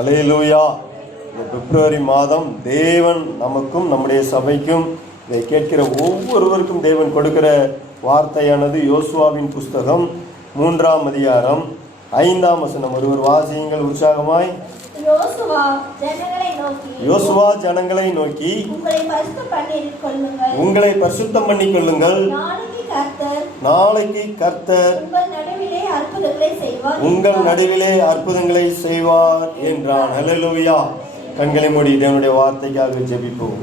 அல்லேலூயா. இந்த பிப்ரவரி மாதம் தேவன் நமக்கும் நம்முடைய சபைக்கும் இதை கேட்கிற ஒவ்வொருவருக்கும் தேவன் கொடுக்கிற வார்த்தையானது யோசுவாவின் புஸ்தகம் 3ஆம் அதிகாரம் 5ஆம் வசனம். ஒருவர் வாசியுங்கள் உற்சாகமாய். யோசுவா ஜனங்களை நோக்கி உங்களை பரிசுத்தம் பண்ணிக் கொள்ளுங்கள், நாளைக்கு கர்த்தர் உங்கள் நடுவிலே அற்புதங்களை செய்வார் என்றான். அல்லேலூயா. கண்களை மூடி தேவனுடைய வார்த்தைக்காக ஜெபிப்போம்.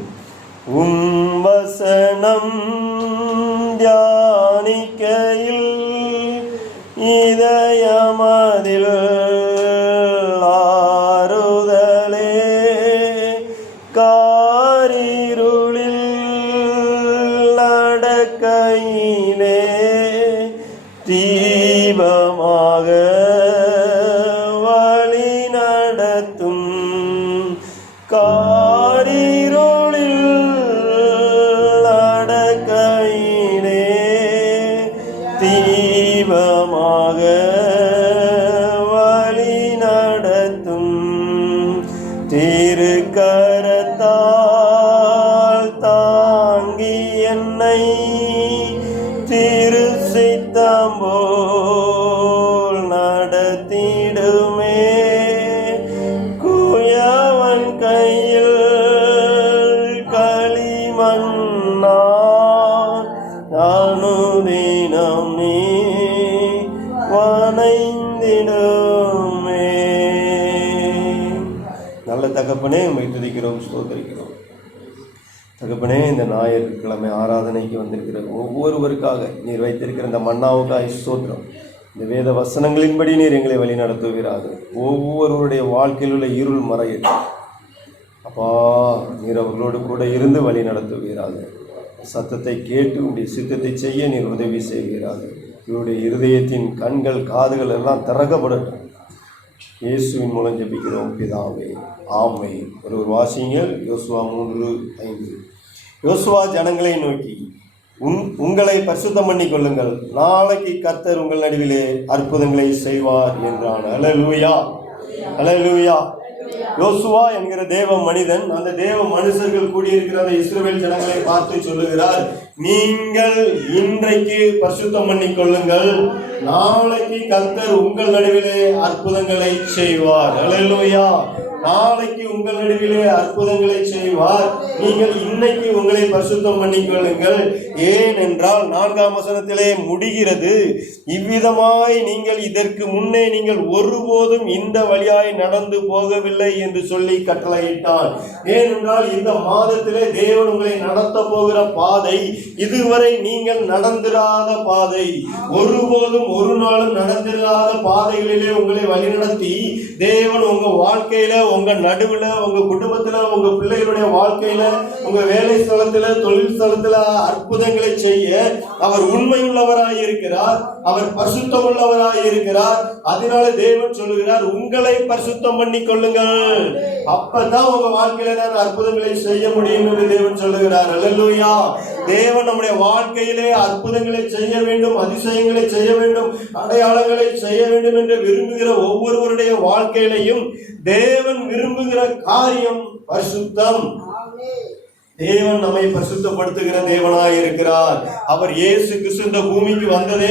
வசனம் தியானிக்கையில் இதயமதில் ஆறுதலே, காரிருளில் நடக்கையிலே தீபமாக வழி நடத்தும், காரிருளில் நடக்கையிலே தீபமாக வழி நடத்தும், திருக்கரத்தால் தாங்கி என்னை திரு சித்தம்போல் நடத்திடுமே, குயவன் கையில் களிமண்ணா அனுதினம் நீ வணைந்திடுமே. நல்ல தகப்பனே, உம்மை துதிக்கிறோம், ஸ்தோத்திரிக்கிறோம். தகப்பனே, இந்த ஞாயிற்றுக்கிழமை ஆராதனைக்கு வந்திருக்கிற ஒவ்வொருவருக்காக நீர் வைத்திருக்கிற இந்த மன்னாவுக்காய் ஸ்தோத்திரம். இந்த வேத வசனங்களின்படி நீர் எங்களை வழி நடத்துவீராக. ஒவ்வொருவருடைய வாழ்க்கையில் உள்ள இருள் மறையட்டும் அப்பா. நீர் அவர்களோடு கூட இருந்து வழி நடத்துவீராக. சத்தத்தை கேட்டு உடைய சித்தத்தை செய்ய நீர் உதவி செய்வீராக. இவருடைய இருதயத்தின் கண்கள் காதுகள் எல்லாம் திறக்கப்படட்டும். இயேசுவின் மூலம் ஜெபிக்கிறோம் பிதாவே, ஆமென். ஒரு வாசியுங்கள். யோசுவா 3:5. யோசுவா ஜனங்களை நோக்கி உங்களை பரிசுத்தம் பண்ணிக் கொள்ளுங்கள், நாளைக்கு கர்த்தர் உங்கள் நடுவிலே அற்புதங்களை செய்வார் என்றான். அல்லேலூயா, அல்லேலூயா. யோசுவா என்கிற தேவ மனிதன், அந்த தேவ மனுஷர்கள் கூடியிருக்கிற அந்த இஸ்ரவேல் ஜனங்களை பார்த்து சொல்லுகிறார், நீங்கள் இன்றைக்கு பரிசுத்தம் பண்ணிக் கொள்ளுங்கள், நாளைக்கு கர்த்தர் உங்கள் நடுவிலே அற்புதங்களை செய்வார். அல்லேலூயா. நாளைக்கு உங்கள் நடுவிலே அற்புதங்களை செய்வார். நீங்கள் இன்னைக்கு உங்களை பரிசுத்தம் பண்ணிக் கொள்ளுங்கள். ஏனென்றால் 4ஆம் வசனத்திலே முடிகிறது, இவ்விதமாய் நீங்கள் இதற்கு முன்னே நீங்கள் ஒருபோதும் இந்த வழியாய் நடந்து போகவில்லை என்று சொல்லி கட்டளையிட்டான். ஏனென்றால் இந்த மாதத்திலே தேவன் உங்களை நடத்த போகிற பாதை இதுவரை நீங்கள் நடந்திராத பாதை, ஒருபோதும் ஒரு நாளும் நடந்திராத பாதைகளிலே உங்களை வழிநடத்தி தேவன் உங்க வாழ்க்கையில, உங்க நடுவுல, உங்க குடும்பத்துல, உங்க பிள்ளைகளுடைய வாழ்க்கையில, உங்க வேலை ஸ்தலத்துல, தொழில் ஸ்தலத்துல அற்புதங்களை செய்ய அவர் உண்மையுள்ளவராய் இருக்கிறார். அவர் பரிசுத்தம் உள்ளவராய் இருக்கிறார். அதனால தேவன் சொல்லுகிறார், உங்களை பரிசுத்தம் பண்ணிக் கொள்ளுங்கள், அப்பதான் உங்க வாழ்க்கையில நான் அற்புதங்களை செய்ய முடியும் என்று தேவன் சொல்லுகிறார். அல்லேலூயா. தேவன் நம்முடைய வாழ்க்கையிலே அற்புதங்களை செய்ய வேண்டும், அதிசயங்களை செய்ய வேண்டும், அடையாளங்களை செய்ய வேண்டும் என்று விரும்புகிற ஒவ்வொருவருடைய வாழ்க்கையிலையும் தேவன் விரும்புகிற காரியம் பரிசுத்தம். தேவன் நம்மை பரிசுத்தப்படுத்துகிற தேவனாய் இருக்கிறார். அவர் இயேசு கிறிஸ்து இந்த பூமிக்கு வந்ததே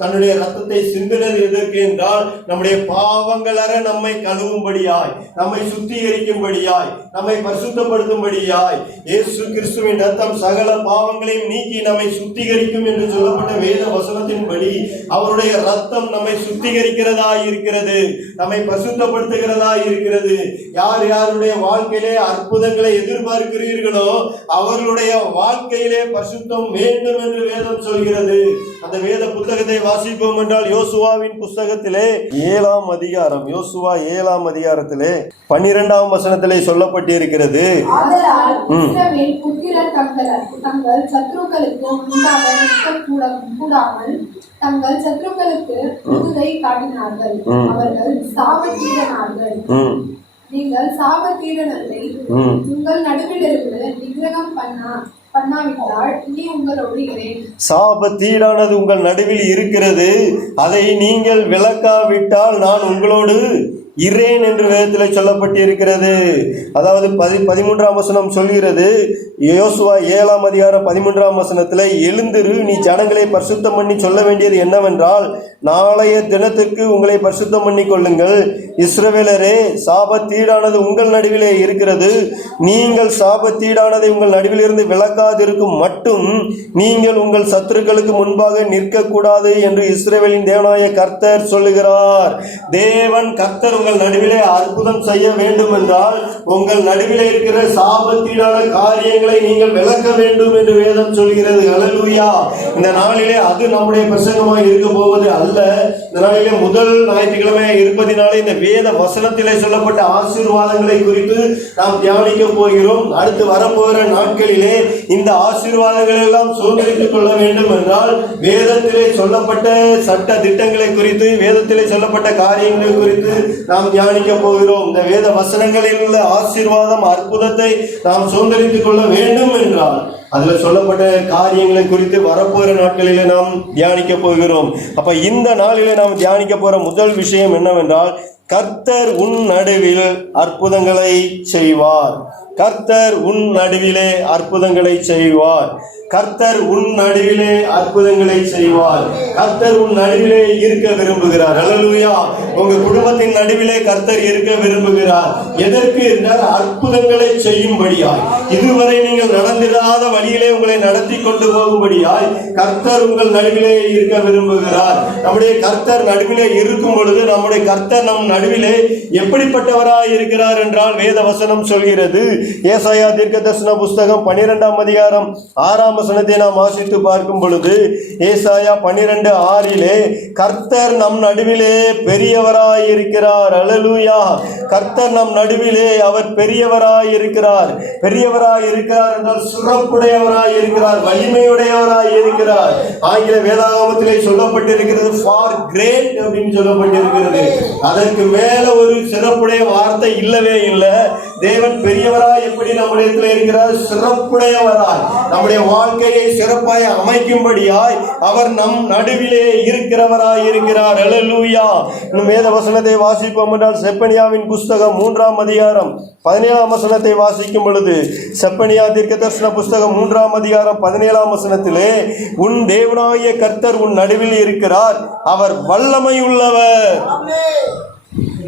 தன்னுடைய ரத்தத்தை சிந்தினது எதற்கு என்றால் நம்முடைய பாவங்களற நம்மை கழுவும்படியாய், நம்மை சுத்திகரிக்கும்படியாய், நம்மை பரிசுத்தப்படுத்தும்படியாய். இயேசு கிறிஸ்துவின் ரத்தம் சகல பாவங்களையும் நீக்கி நம்மை சுத்திகரிக்கும் என்று சொல்லப்பட்ட வேத வசனத்தின்படி அவருடைய ரத்தம் நம்மை சுத்திகரிக்கிறதாய் இருக்கிறது, நம்மை பரிசுத்தப்படுத்துகிறதாய் இருக்கிறது. யார் யாருடைய வாழ்க்கையிலே அற்புதங்களை எதிர்பார்க்கிறீர்களோ அவர்களுடைய வாழ்க்கையிலே பரிசுத்தம் வேண்டும் என்று வேதம் சொல்கிறது. அந்த வேத புத்தகத்தை வாசிப்போம் என்றால் யோசுவாவின் புஸ்தகத்திலே 7ஆம் அதிகாரம், யோசுவா 7ஆம் அதிகாரத்திலே 12ஆம் வசனத்திலே சொல்லப்பட்டிருக்கிறது, தங்கள் சத்துருக்களுக்கு முன்பாக நிற்க கூடாமல் தங்கள் சத்துருக்களுக்கு முதுகை காட்டினார்கள், அவர்கள் சாபத்தீரனார்கள். நீங்கள் சாபத்தீரனத்தை உங்கள் நடுவிலிருந்து நிகிரகம் பண்ணாவிட்டால் இனி உங்களோடு இரேன். சாபத்தீடானது உங்கள் நடுவில் இருக்கிறது, அதை நீங்கள் விலக்காவிட்டால் நான் உங்களோடு இரேன் என்று வேதத்தில் சொல்லப்பட்டிருக்கிறது. அதாவது 13ஆம் வசனம் சொல்கிறது, யோசுவா 7ஆம் அதிகாரம் 13ஆம் வசனத்தில், எழுந்திரு, நீ ஜனங்களை பரிசுத்தம் பண்ணி சொல்ல வேண்டியது என்னவென்றால், நாளைய தினத்திற்கு உங்களை பரிசுத்தம் பண்ணி கொள்ளுங்கள். இஸ்ரவேலரே, சாபத்தீடானது உங்கள் நடுவிலே இருக்கிறது, நீங்கள் சாபத்தீடானதை உங்கள் நடுவிலிருந்து விலக்காதிருக்கும் மட்டும் நீங்கள் உங்கள் சத்துருக்களுக்கு முன்பாக நிற்கக்கூடாது என்று இஸ்ரவேலின் தேவனாய கர்த்தர் சொல்லுகிறார். தேவன் கர்த்தர் உங்கள் நடுவிலே அற்புதம் செய்ய வேண்டும் என்றால் உங்கள் நடுவிலே இருக்கிற சாபத்தீடான காரியங்களை நீங்கள் விளக்க வேண்டும் என்று வேதம் சொல்கிறது. ஹல்லேலூயா. இந்த நாளிலே அது நம்முடைய பிரசங்கமாக இருக்க போவது அல்ல. இந்த நாளிலே முதல் ஞாயிற்றுக்கிழமை இருப்பதினாலே இந்த வேத வசனத்திலே சொல்லப்பட்ட ஆசீர்வாதங்களை குறித்து நாம் தியானிக்க போகிறோம். அடுத்து வரப்போகிற நாட்களிலே இந்த ஆசீர்வாதங்கள் எல்லாம் சுதந்திரித்துக் கொள்ள வேண்டும் என்றால் வேதத்திலே சொல்லப்பட்ட சட்ட திட்டங்களை குறித்து, வேதத்திலே சொல்லப்பட்ட காரியங்களை குறித்து நாம் தியானிக்க போகிறோம். இந்த வேத வசனங்களில் உள்ள ஆசீர்வாதம், அற்புதத்தை நாம் சுதந்திரித்துக் கொள்ள வேண்டும் என்றால் அதுல சொல்லப்பட்ட காரியங்களை குறித்து வரப்போகிற நாட்களிலே நாம் தியானிக்க போகிறோம். அப்ப இந்த நாளிலே நாம் தியானிக்க போற முதல் விஷயம் என்னவென்றால், கர்த்தர் உன் நடுவில் அற்புதங்களை செய்வார். கர்த்தர் உன் நடுவிலே அற்புதங்களை செய்வார். கர்த்தர் உன் நடுவிலே அற்புதங்களை செய்வார். கர்த்தர் உன் நடுவிலே இருக்க விரும்புகிறார். ஹல்லேலூயா. உங்க குடும்பத்தின் நடுவிலே கர்த்தர் இருக்க விரும்புகிறார். எதற்கு என்றால் அற்புதங்களை செய்யும்படியாய், இதுவரை நீங்கள் நடந்திராத வழியிலே உங்களை நடத்தி கொண்டு போகும்படியாய் கர்த்தர் உங்கள் நடுவிலே இருக்க விரும்புகிறார். நம்முடைய கர்த்தர் நடுவிலே இருக்கும் பொழுது நம்முடைய கர்த்தர் நம் நடுவிலே எப்படிப்பட்டவராய் இருக்கிறார் என்றால் வேத வசனம் சொல்கிறது. ஏசாயா தீர்க்கதரிசன புஸ்தகம் 12ஆம் அதிகாரம் 6ஆம் வசனத்தை நாம் வாசித்து பார்க்கும் பொழுது, ஏசாயா 12:6 கர்த்தர் நம் நடுவிலே பெரியவராய் இருக்கிறார். ஹல்லேலூயா. கர்த்தர் நம் நடுவிலே அவர் பெரியவராய் இருக்கிறார். பெரியவராய் இருக்கிறார் என்றால் சிறப்புடையவராய் இருக்கிறார், வலிமையுடையவராய் இருக்கிறார். ஆங்கில வேதாகமத்திலே சொல்லப்பட்டிருக்கிறது ஃபார் கிரேட் அப்படின்னு சொல்லப்பட்டிருக்கிறது. அதற்கு மேல ஒரு சிறப்புடைய வார்த்தை இல்லவே இல்லை. தேவன் பெரியவராய் எப்படி நம்முடைய இருக்கிறார், சிறப்புடையவராய் நம்முடைய வாழ்க்கையை சிறப்பாய் அமைக்கும்படியாய் அவர் நம் நடுவிலே இருக்கிறவராய் இருக்கிறார். ஹல்லேலூயா. இன்னும் வேத வசனத்தை வாசிப்போம் என்றால் செப்பனியாவின் புஸ்தகம் 3ஆம் அதிகாரம் 17ஆம் வசனத்தை வாசிக்கும் பொழுது, செப்பனியா தீர்க்கதரிசன புஸ்தகம் 3ஆம் அதிகாரம் 17ஆம் வசனத்திலே, உன் தேவனாகிய கர்த்தர் உன் நடுவில் இருக்கிறார், அவர் வல்லமை உள்ளவர்.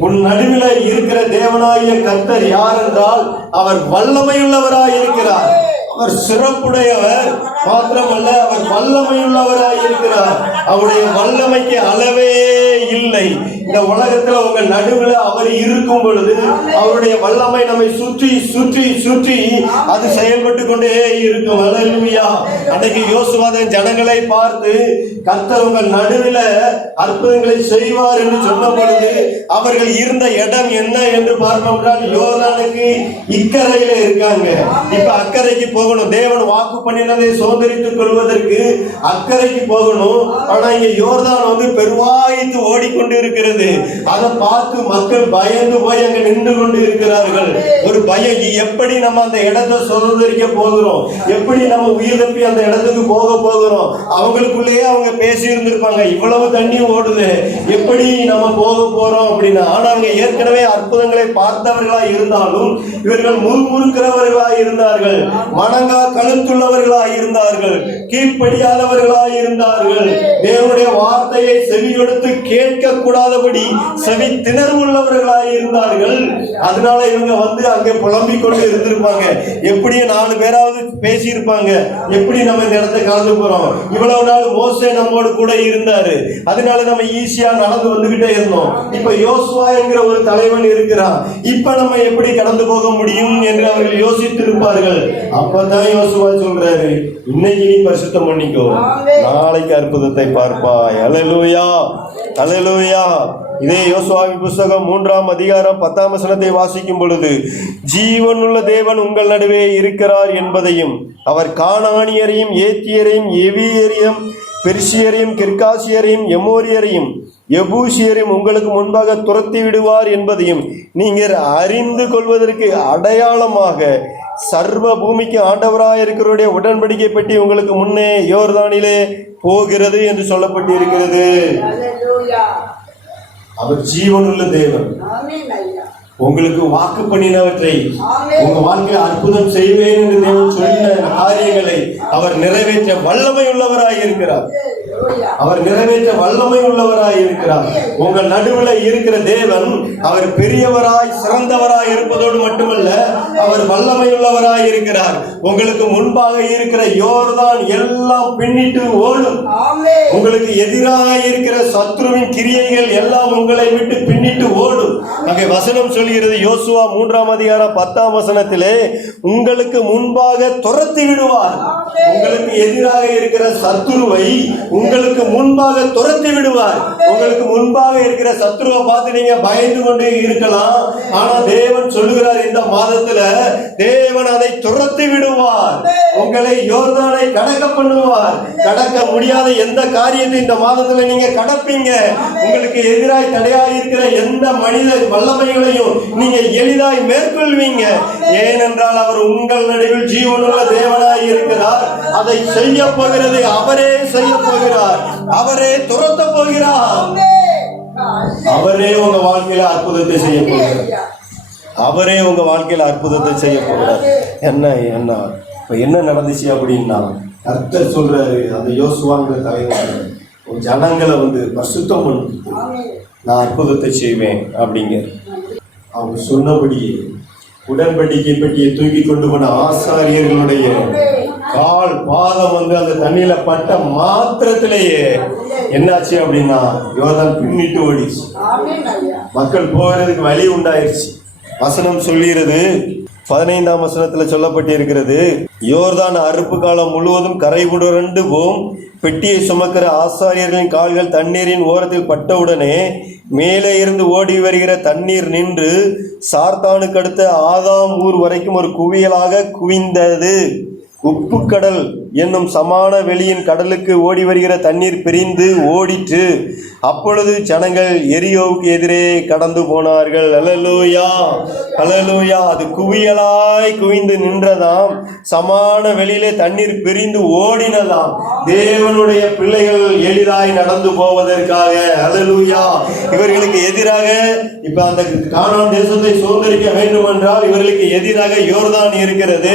உன் நடுவில் இருக்கிற தேவனாகிய கர்த்தர் யார் என்றால் அவர் வல்லமையுள்ளவராய் இருக்கிறார். அவர் சிறப்புடையவர் மாத்திரமல்ல, அவர் வல்லமையுள்ளவராய் இருக்கிறார். அவருடைய வல்லமைக்கு அளவே இல்லை. இந்த உலகத்துல உங்க நடுவில் அவர் இருக்கும் பொழுது அவருடைய வல்லமை நம்மை சுற்றி சுற்றி சுற்றி அது செயல்பட்டு கொண்டே இருக்கும். ஹல்லேலூயா. அன்றைக்கு யோசுவாவின் ஜனங்களை பார்த்து கர்த்தர் உங்கள் நடுவில் அற்புதங்களை செய்வார் என்று சொன்ன பொழுது அவர்கள் இருந்த இடம் என்ன என்று பார்ப்போம் என்றால் யோர்தானுக்கு இக்கரையில இருக்காங்க. இப்ப அக்கறைக்கு போகணும். தேவன் வாக்கு பண்ணினதை சுதந்திரித்துக் கொள்வதற்கு அக்கறைக்கு போகணும். ஆனா இங்க யோர்தான் பெருவாய்த்து ஓடிக்கொண்டு இருக்கிறது. அதை பார்த்து மக்கள் பயந்து போய் அங்க நின்று கொண்டு இருக்கிறார்கள். ஒரு பயம், எப்படி நம்ம அந்த இடத்தை சுதந்திரிக்க போகிறோம், எப்படி நம்ம உயிர் தப்பி அந்த இடத்துக்கு போக போகிறோம். அவங்களுக்குள்ளேயே அவங்க பேசி இருந்திருப்பாங்க, இவ்வளவு தண்ணி ஓடுது, எப்படி நம்ம போக போறோம் அப்படின்னு. ஆனா அவங்க ஏற்கனவே அற்புதங்களை பார்த்தவர்களாய் இருந்தாலும் இவர்கள் முறுமுறுக்கிறவர்களாய் இருந்தார்கள், வணங்கா கழுத்துள்ளவர்களாய் இருந்தார்கள், கீழ்ப்படியாதவர்களாய் இருந்தார்கள், தேவனுடைய வார்த்தையை செவி கொடுத்து கேட்க கூடாதபடி செவி திணறுள்ளவர்களாய் இருந்தார்கள். அதனால இவங்க அங்கே புலம்பிக் கொண்டு இருந்திருப்பாங்க. எப்படி 4 பேராவது பேசி இருப்பாங்க, எப்படி நம்ம இந்த இடத்தை கலந்து போறோம். இவ்வளவு நாள் மோசே நம்மோடு கூட இருந்தாரு, அதனால நம்ம ஈஸியா நடந்து வந்துகிட்டே இருந்தோம். இப்ப யோசுவா என்கிற ஒரு தலைவன் இருக்கிறான், இப்ப நம்ம எப்படி கடந்து போக முடியும் என்று அவர்கள் யோசித்து இருப்பார்கள். அப்பதான் யோசுவா சொல்றாரு, இன்னைக்கு நீ பரிசுத்தம் பண்ணிக்கோ, நாளைக்கு அற்புதத்தை பார்ப்பாய். ஹல்லேலூயா. ஹல்லேலூயா. இதே யோசுவாவின் புஸ்தகம் 3ஆம் அதிகாரம் 10ஆம் வசனத்தை வாசிக்கும் பொழுது, ஜீவனுள்ள தேவன் உங்கள் நடுவே இருக்கிறார் என்பதையும் அவர் கானானியரையும் ஏத்தியரையும் எவியரையும் பெர்சியரையும் கிர்காசியரையும் எமோரியரையும் எபூசியரையும் உங்களுக்கு முன்பாக துரத்தி விடுவார் என்பதையும் நீங்கள் அறிந்து கொள்வதற்கு அடையாளமாக சர்வ பூமிக்கு ஆண்டவராய் இருக்கிறவருடைய உடன்படிக்கை பெட்டி உங்களுக்கு முன்னே யோர்தானிலே போகிறது என்று சொல்லப்பட்டு இருக்கிறது. அவர் ஜீவனுள்ள தேவன். உங்களுக்கு வாக்கு பண்ணினவற்றை உங்க வாழ்க்கையில் அற்புதம் செய்வேன் என்று தேவன் சொன்ன காரியங்களை அவர் நிறைவேற்ற வல்லமை உள்ளவராய் இருக்கிறார். அவர் நிறைவேற்ற வல்லமை உள்ளவராய் இருக்கிறார். உங்கள் நடுவில் இருக்கிற தேவன் அவர் பெரியவராய் சிறந்தவராய் இருப்பதோடு மட்டுமல்ல, அவர் வல்லமை உள்ளவராய் இருக்கிறார். உங்களுக்கு முன்பாக இருக்கிற யோர்தான் எல்லாம் பின்னிட்டு ஓடும். உங்களுக்கு எதிராக இருக்கிற சத்ருவின் கிரியைகள் எல்லாம் உங்களை விட்டு பின்னிட்டு ஓடும். அங்கே வசனம் சொல்கிறது, யோசுவா 3:10 உங்களுக்கு முன்பாக துரத்தி விடுவார். உங்களுக்கு எதிராக இருக்கிற சத்ருவை உங்களுக்கு முன்பாக துரத்தி விடுவார். உங்களுக்கு முன்பாக இருக்கிற சத்ருவை பார்த்து நீங்க பயந்து கொண்டு இருக்கலாம். ஆனா தேவன் சொல்லுகிறார், இந்த மாதத்துல தேவன் அதை துரத்தி விடுவார். உங்களை யோர்தானை கடக்க பண்ணுவார். கடக்க முடியாத எந்த காரியத்தை இந்த மாதத்துல நீங்க கடப்பீங்க. உங்களுக்கு எதிராய் தடையாய் இருக்கிற எந்த மனித வல்லமைகளையும் நீங்க எளிதாய் மேற்கொள்வீங்க. ஏனென்றால் அவர் உங்கள் நடுவில் ஜீவனுள்ள தேவனாய் இருக்கிறார். அதை செய்ய போகிறது அவரே செய்ய போகிறார். அவரே துரத்த போகிறார். அவரே உங்க வாழ்க்கையில அற்புதத்தை செய்ய போகிறார். அவரே உங்க வாழ்க்கையில அற்புதத்தை செய்ய போகிறார். என்ன நடந்துச்சு அப்படின்னா, கர்த்தர் சொல்றாரு, அந்த யோசுவாங்கிற தலைவர் ஜனங்களை பரிசுத்தம் பண்ணி நான் அற்புதத்தை செய்வேன் அப்படிங்க. அவங்க சொன்னபடியே உடன்படிக்கை பெட்டியை தூக்கி கொண்டு போன ஆசாரியர்களுடைய கால் பாதம் அந்த தண்ணியில பட்ட மாத்திரத்திலேயே என்னாச்சு அப்படின்னா, யோர்தான் பின்னிட்டு ஓடிச்சு. மக்கள் போகிறதுக்கு வழி உண்டாயிருச்சு. வசனம் சொல்லுகிறது, 15ஆம் வசனத்துல சொல்லப்பட்டு இருக்கிறது, யோர்தான் அறுப்பு காலம் முழுவதும் கரை புரண்டு போம். பெட்டியை சுமக்கிற ஆசாரியர்களின் கால்கள் தண்ணீரின் ஓரத்தில் பட்டவுடனே மேலே இருந்து ஓடி வருகிற தண்ணீர் நின்று சார்தானுக்கு அடுத்த ஆதாம் ஊர் வரைக்கும் ஒரு குவியலாக குவிந்தது. உப்பு கடல் என்னும் சமான வெளியின் கடலுக்கு ஓடி வருகிற தண்ணீர் பிரிந்து ஓடிற்று. அப்பொழுது ஜனங்கள் எரியோவுக்கு எதிரே கடந்து போனார்கள். அல்லேலூயா, அல்லேலூயா. அது குவியலாய் குவிந்து நின்றதாம். சமான வெளியிலே தண்ணீர் பிரிந்து ஓடினதாம். தேவனுடைய பிள்ளைகள் எளிதாய் நடந்து போவதற்காக. அல்லேலூயா. இவர்களுக்கு எதிராக இப்ப அந்த கானான் தேசத்தை சுதந்திரிக்க வேண்டும் என்றால் இவர்களுக்கு எதிராக யோர்தான் இருக்கிறது.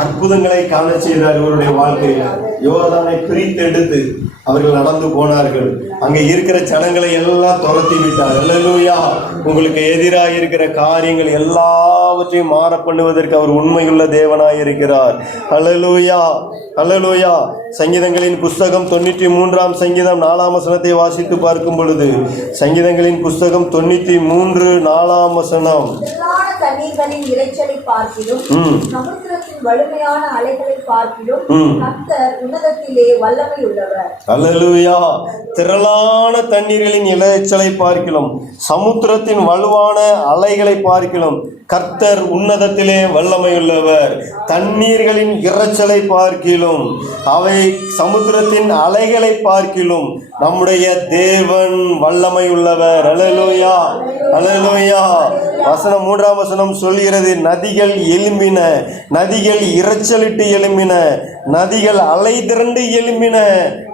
அற்புதங்களை காண செய்தார் இவருடைய வாழ்க்கையில். யோர்தானை பிரித்து எடுத்து அவர்கள் நடந்து போனார்கள். அங்கே இருக்கிற ஜனங்களை எல்லாம் துரத்தி விட்டார். அல்லேலூயா. உங்களுக்கு எதிராக இருக்கிற காரியங்கள் எல்லாவற்றையும் மாற பண்ணுவதற்கு அவர் உண்மையுள்ள தேவனாய் இருக்கிறார். அல்லேலூயா, அல்லேலூயா. சங்கீதங்களின் புஸ்தகம் 93ஆம் சங்கீதம் 4ஆம் வசனத்தை வாசித்து பார்க்கும் பொழுது, சங்கீதங்களின் புஸ்தகம் 93:4ஆம் வசனம், தண்ணீர்களின் இரைச்சலை பார்க்கிலும் சமுத்திரத்தின் வலிமையான அலைகளை பார்க்கிலும் கர்த்தர் உன்னதத்திலே வல்லமை உள்ளவர். அல்லேலூயா. திரளான தண்ணீர்களின் இரைச்சலை பார்க்கிலும் சமுத்திரத்தின் வலுவான அலைகளை பார்க்கிலும் கர்த்தர் உன்னதத்திலே வல்லமையுள்ளவர். தண்ணீர்களின் இரைச்சலை பார்க்கிலும் அவை சமுத்திரத்தின் அலைகளை பார்க்கிலும் நம்முடைய தேவன் வல்லமை உள்ளவர். அல்லேலூயா, அல்லேலூயா. வசனம் 3ஆம் வசனம் சொல்கிறது, நதிகள் எழும்பின, நதிகள் இரைச்சலிட்டு எழும்பின, நதிகள் அலை திரண்டு எழும்பின.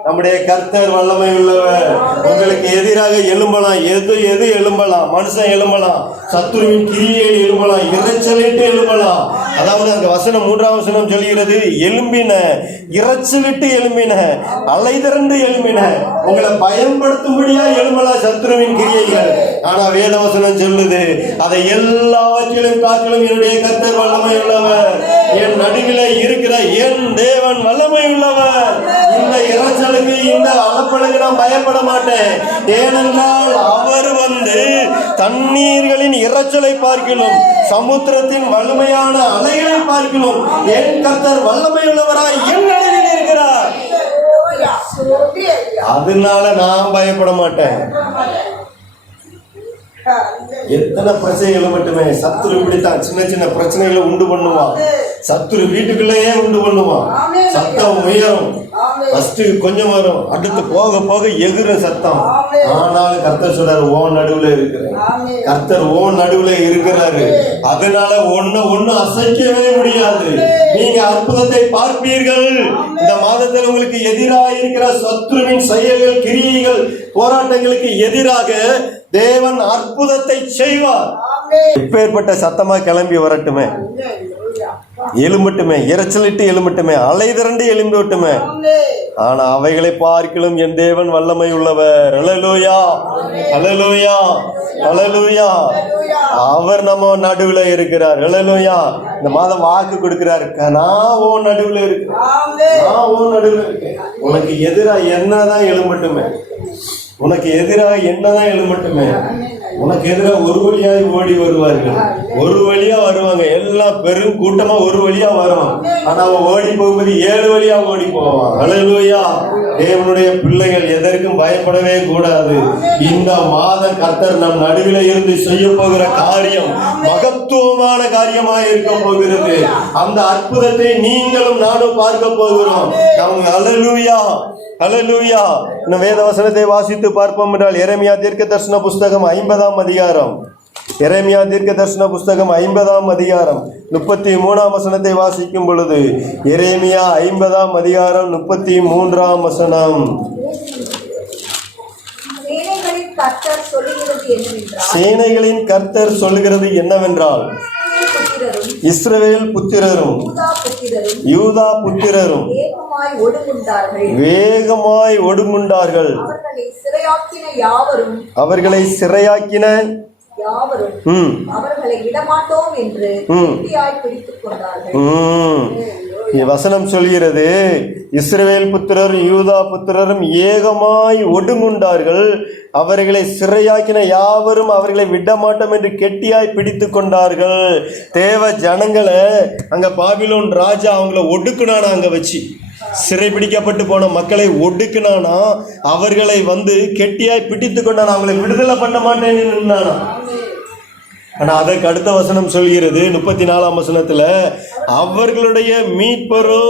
நம்முடைய கர்த்தர் வல்லமை உள்ளவர். உங்களுக்கு எதிராக எழும்பலாம், எது எழும்பலாம், மனுஷன் எழும்பலாம், சத்துருவின் கிரியைகள் எழும்பலாம், இரைச்சலிட்டு எழும்பலாம். அதாவது அந்த வசனம் 3ஆம் வசனம் சொல்கிறது, எழும்பின, இரைச்சலிட்டு எழும்பின, அலை திரண்டு எழும்பின. உங்களை பயன்படுத்தும்படியா எழும்பலாம் சத்துருவின் கிரியைகள். ஆனா வேத வசனம் சொல்லுது, அதை எல்லாவற்றிலும் காட்டிலும் என்னுடைய கர்த்தர் வல்லமை உள்ளவர். என் நடுவில் இருக்கிற என் தேவன் வல்லமை உள்ளவர். இந்த இரைச்சலுக்கு, இந்த அலப்பலுக்கு நான் பயப்பட மாட்டேன். ஏனென்றால் அவர் தண்ணீர்களின் இரைச்சலை பார்க்கிலும் சமுத்திரத்தின் வலிமையான அலைகளை பார்க்கிலும் என் கர்த்தர் வல்லமை உள்ளவராய் என் நடுவில் இருக்கிறார். அதனால நான் பயப்பட மாட்டேன். எத்தனை பிரச்சனைகளை மட்டுமே சத்துரு இப்படித்தான் சின்ன சின்ன பிரச்சனைகளை உண்டு பண்ணுவான். சத்துரு வீட்டுக்குள்ளேயே உண்டு பண்ணுவான். சத்தம் உயரும், ஃபர்ஸ்ட் கொஞ்சம் வரும், அடுத்து போக போக எகுற சத்தம். ஆனாலும் கர்த்தர் சொல்றாரு, ஓன் நடுவுல இருக்கிறார். கர்த்தர் ஓன் நடுவுல இருக்கிறாரு. அதனால ஒண்ணு அசைக்கவே முடியாது. நீங்க அற்புதத்தை பார்ப்பீர்கள். இந்த மாதத்தில் உங்களுக்கு எதிராக இருக்கிற சத்துருவின் செயல்கள், கிரியைகள், போராட்டங்களுக்கு எதிராக தேவன் அற்புதத்தை செய்வார். இப்பேற்பட்ட சத்தமா கிளம்பி வரட்டுமே, எழும்பட்டுமே, இறைச்சலிட்டு எழும்பட்டுமே, அலை திரண்டு எழும்பட்டுமே. ஆனா அவைகளை பார்க்கலும் என் தேவன் வல்லமை உள்ளவர். அல்லேலூயா, அல்லேலூயா, அல்லேலூயா. அவர் நம்ம நடுவுல இருக்கிறார். அல்லேலூயா. இந்த மாதம் வாக்கு கொடுக்கிறார், நான் உன் நடுவுல இருக்கேன், நான் உன் நடுவுல இருக்கேன். உனக்கு எதிராக என்னதான் எழும்பட்டுமே, உனக்கு எதிராக என்னதான் எழும்பட்டுமே. உனக்கு எதிராக ஒரு வழியாய் ஓடி வருவார்கள், ஒரு வழியா வருவாங்க. எல்லாம் பெரும் கூட்டமா ஒரு வழியா வரும். ஆனா அவன் ஓடி போகும்போது 7 வழியா ஓடி போவான். அல்லேலூயா. தேவனுடைய பிள்ளைகள் எதற்கும் பயப்படவே கூடாது. இந்த மாதம் கர்த்தர் நம் நடுவில் இருந்து செய்ய போகிற காரியம் மகத்துவமான காரியமாக இருக்க போகிறது. அந்த அற்புதத்தை நீங்களும் நானும் பார்க்க போகிறோம். அல்லேலூயா, அல்லேலூயா. இன்னும் வேத வசனத்தை வாசித்து பார்ப்போம் என்றால் எரேமியா தீர்க்க தரிசன புஸ்தகம் 50ஆம் அதிகாரம், எரேமியா தீர்க்க தரிசன புஸ்தகம் 50ஆம் அதிகாரம் 33ஆம் வசனத்தை வாசிக்கும் பொழுது, எரேமியா 50ஆம் அதிகாரம் 33ஆம் வசனம். சேனைகளின் கர்த்தர் சொல்லுகிறது என்னவென்றால், இஸ்ரவேல் புத்திரரும் யூதா புத்திரரும் வேகமாய் ஒடுங்குண்டார்கள். அவர்களை சிறையாக்கின யாவரும் அவர்களை விடமாட்டோம் என்று பிடித்துக் கொண்டார்கள். வசனம் சொல்கிறது, இஸ்ரவேல் புத்திரரும் யூதா புத்திரரும் ஏகமாய் ஒடுங்குண்டார்கள். அவர்களை சிறையாக்கின யாவரும் அவர்களை விடமாட்டோம் என்று கெட்டியாய் பிடித்து கொண்டார்கள். தேவ ஜனங்களை அங்க பாபிலோன் ராஜா அவங்கள ஒடுக்குனானா, அங்க வச்சு சிறைபிடிக்கப்பட்டு போன மக்களை ஒடுக்குனானா, அவர்களை கெட்டியாய் பிடித்து கொண்டானா, அவங்களை விடுதலை பண்ண மாட்டேன்னு நின்னானா. ஆனா அதற்கு அடுத்த வசனம் சொல்கிறது 34ஆம் வசனத்துல, அவர்களுடைய மீட்பரோ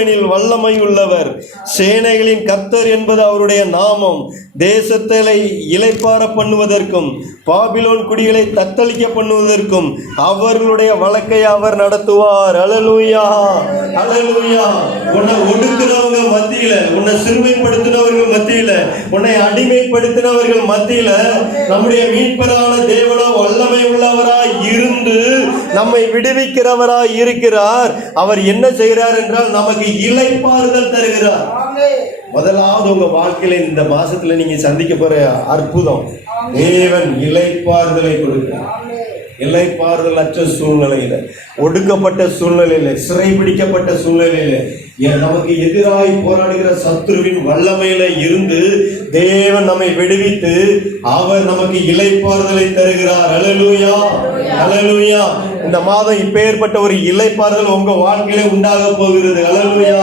எனில் வல்லமை உள்ளவர், சேனைகளின் கர்த்தர் என்பது அவருடைய நாமம், தேசத்தை இளைப்பார பண்ணுவதற்கும் பாபிலோன் குடிகளை தத்தளிக்க பண்ணுவதற்கும் அவர்களுடைய வழக்கை அவர் நடத்துவார். அல்லேலூயா, அல்லேலூயா. உன்னை ஒடுக்குறவங்க மத்தியில, உன்னை சிறுமைப்படுத்தினவர்கள் மத்தியில, உன்னை அடிமைப்படுத்தினவர்கள் மத்தியில நம்முடைய மீட்பரான தேவனோ வல்லமை உள்ளவராய் இருந்து நம்மை விடுவிக்கிறவராய் இருக்கிறார். அவர் என்ன செய்கிறார் என்றால் நமக்கு இளைப்பாறுதல் தருகிறார். முதலாவது உங்க வாழ்க்கையில இந்த மாசத்துல நீங்க சந்திக்க போற அற்புதம், தேவன் இளைப்பாறுதலை கொடுக்கிறார். இளைப்பாறுதல் அற்ற சூழ்நிலையில, ஒடுக்கப்பட்ட சூழ்நிலையில, சிறைபிடிக்கப்பட்ட சூழ்நிலையில, நமக்கு எதிராய் போராடுகிற சத்துருவின் வல்லமையில இருந்து தேவன் நம்மை விடுவித்து அவர் நமக்கு இளைப்பாறுதலை தருகிறார். அல்லேலூயா, அல்லேலூயா. இந்த மாதம் இப்பேற்பட்ட ஒரு இளைப்பாறுதல் உங்க வாழ்க்கையில உண்டாக போகிறது. அல்லேலூயா.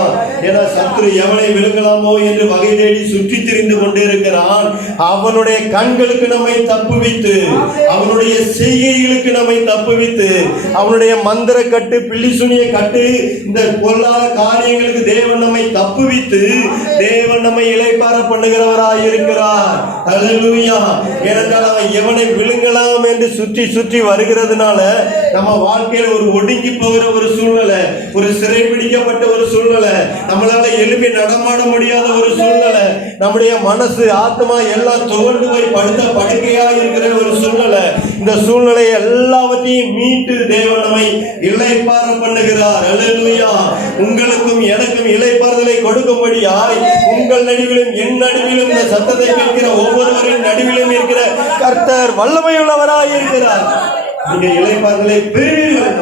ஏன்னா சத்துரு எவனை விழுங்கலாமோ என்று வகை தேடி சுற்றி திரிந்து கொண்டிருக்கிறான். அவனுடைய கண்களுக்கு நம்மை தப்புவித்து, அவனுடைய செய்கைகளுக்கு நம்மை தப்புவித்து, அவனுடைய மந்திர கட்டு, பில்லி சுனிய கட்டு, இந்த பொல்லாத காரியங்களுக்கு தேவன் நம்மை தப்புவித்து தேவன் நம்மை இளைப்பாற பண்ணுகிறவராய் இருக்கிறார். அல்லேலூயா. ஏனென்றால் அவன் எவனை விழுங்கலாம் என்று சுற்றி சுற்றி வருகிறதுனால நம்ம வாழ்க்கையில் ஒரு ஒடுங்கி போகிற ஒரு சூழ்நிலை, ஒரு சிறைபிடிக்கப்பட்ட ஒரு சூழ்நிலை, நம்மளால எழுப்பி நடமாட முடியாத ஒரு சூழ்நிலை, நம்முடைய மனசு ஆத்மா எல்லாம் துவண்டு போய் படுத்த படுக்கையா இருக்கிற ஒரு சூழ்நிலை. இந்த சூழ்நிலை எல்லாவற்றையும் மீட்டு தேவன் நம்மை இளைப்பாற பண்ணுகிறார். அல்லேலூயா. உங்களுக்கும் எனக்கும் இளைப்பாறுதலை கொடுக்கும்படியாய் உங்கள் நடுவிலும் என் நடுவிலும் இந்த சத்தத்தை கேட்கிற ஒவ்வொருவரின் நடுவிலும் இருக்கிற கர்த்தர் வல்லமை உள்ளவராய் இருக்கிறார். நீங்க இளைப்பாறுதலை பெறுவீர்கள்.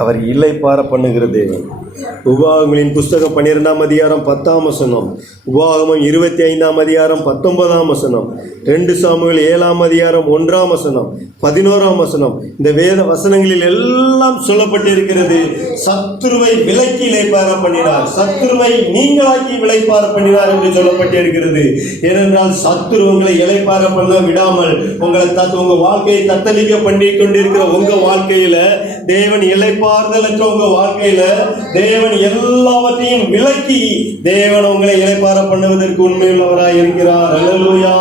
அவர் இளைப்பாற பண்ணுகிற தேவன். உபாகமங்களின் புஸ்தகம் 12ஆம் அதிகாரம் 10ஆம் வசனம், உபாகமம் 25ஆம் அதிகாரம் 19ஆம் வசனம், 2 சாமுவேல் 7ஆம் அதிகாரம் 1ஆம் வசனம், 11ஆம் வசனம், இந்த வேத வசனங்களில் எல்லாம் சொல்லப்பட்டிருக்கிறது. சத்துருவை விலக்கி இளைப்பாற பண்ணினார், சத்துருவை நீங்களாக்கி இளைப்பாற பண்ணினார் என்று சொல்லப்பட்டிருக்கிறது. ஏனென்றால் சத்துரு உங்களை இளைப்பாற பண்ண விடாமல் உங்களை உங்க வாழ்க்கையை தத்தளிக்க பண்ணி கொண்டிருக்கிற உங்க வாழ்க்கையில தேவன் இளைப்பாறுதலற்ற உங்க வாழ்க்கையில தேவன் எல்லாவற்றையும் விலக்கி தேவன் உங்களை இளைப்பாற பண்ணுவதற்கு உண்மையுள்ளவராய் இருக்கிறார். அல்லேலூயா.